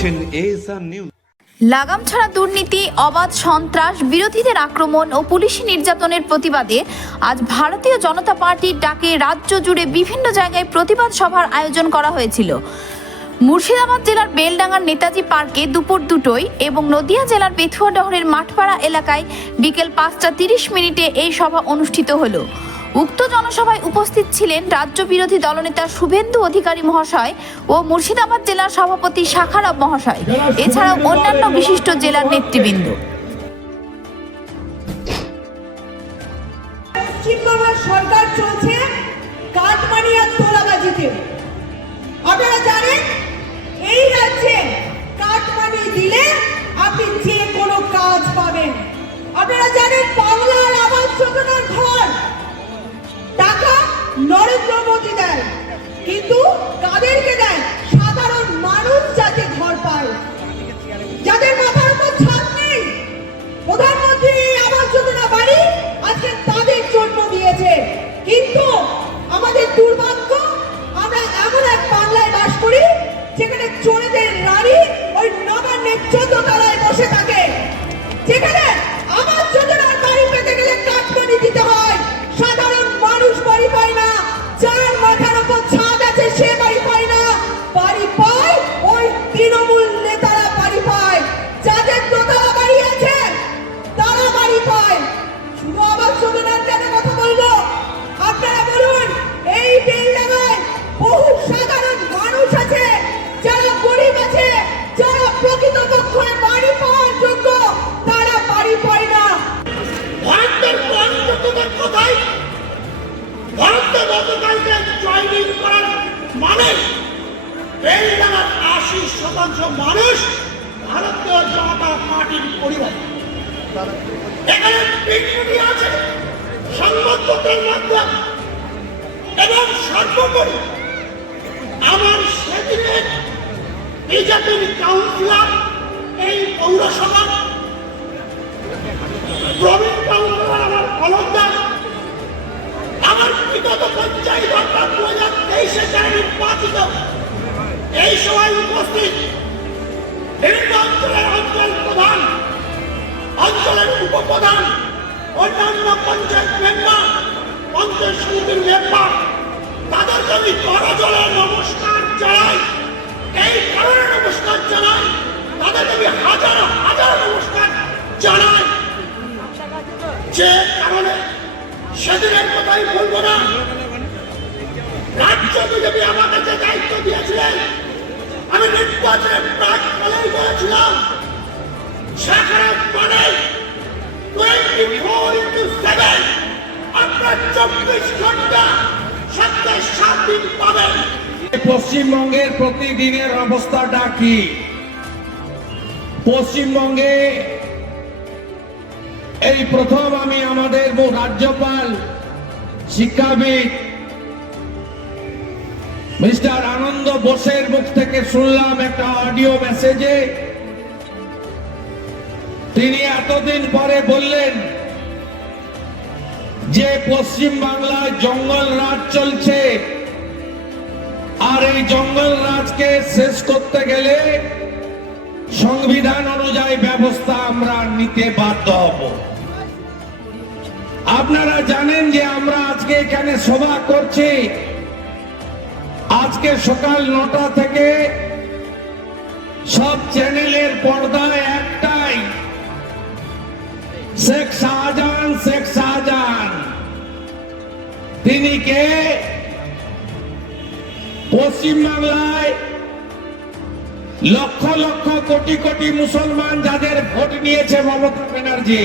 দেখছেন ASR news লাগাম ছাড়া দুর্নীতি, অবাধ সন্ত্রাস, বিরোধীদের আক্রমণ ও পুলিশি নির্যাতনের প্রতিবাদে আজ ভারতীয় জনতা পার্টির ডাকে রাজ্য জুড়ে বিভিন্ন জায়গায় প্রতিবাদ সভার আয়োজন করা হয়েছিল। মুর্শিদাবাদ জেলার বেলডাঙ্গার নেতাজি পার্কে দুপুর দুটোই এবং নদিয়া জেলার বেথুয়া ডহরের মাঠপাড়া এলাকায় বিকেল পাঁচটা তিরিশ মিনিটে এই সভা অনুষ্ঠিত হলো। উক্ত জনসভায় উপস্থিত ছিলেন রাজ্য বিরোধী দলনেতা শুভেন্দু অধিকারী মহাশয় ও মুর্শিদাবাদ জেলার সভাপতি শাখারব মহাশয়। এছাড়াও অন্যান্য বিশিষ্ট জেলার নেতৃবৃন্দ। সরকার চলছে কাঠমানিয়া তোলাবাজিতে। আপনারা করার মানুষ আশি শতাংশ মানুষ ভারতীয় জনতা পার্টির পরিবার। এখানে আছে, সংবাদপত্রের এবং সর্বোপরি আমার সেদিনের বিজেপির কাউন্সিলর এই পৌরসভা প্রবীণ কাউন্সিলর আমার অলঙ্কার বিগত পঞ্চায়েত অর্থাৎ দু হাজার তেইশে নির্বাচিত। এই সময় উপস্থিত বিভিন্ন অঞ্চলের অঞ্চল প্রধান, অঞ্চলের উপপ্রধান, অন্যান্য পঞ্চায়েত মেম্বার, পঞ্চায়েত যে কারণে সেদিনের কথাই বলব না। রাজ্য বিজেপি আমাকে যে দায়িত্ব দিয়েছিলেন। আমি নির্বাচনে প্রাক বলেই বলেছিলাম মানে সাত দিন পশ্চিমবঙ্গের প্রতিদিনের অবস্থাটা কি? পশ্চিমবঙ্গে এই প্রথম আমি আমাদের রাজ্যপাল, শিক্ষাবিদ, মিস্টার আনন্দ বোসের মুখ থেকে শুনলাম একটা অডিও মেসেজে। তিনি এতদিন পরে বললেন যে পশ্চিম বাংলায় জঙ্গল রাজ চলছে। আর এই জঙ্গল রাজকে শেষ করতে গেলে সংবিধান অনুযায়ী ব্যবস্থা আমরা নিতে বাধ্য হব। আপনারা জানেন যে আমরা আজকে এখানে সভা করছি। আজকে সকাল নটা থেকে সব চ্যানেলের পর্দায় একটাই। শেখ শাহজাহান শেখ শাহজাহান। তিনি কে? পশ্চিমবাংলায় লক্ষ লক্ষ কোটি কোটি মুসলমান যাদের ভোট নিয়েছে মমতা ব্যানার্জি।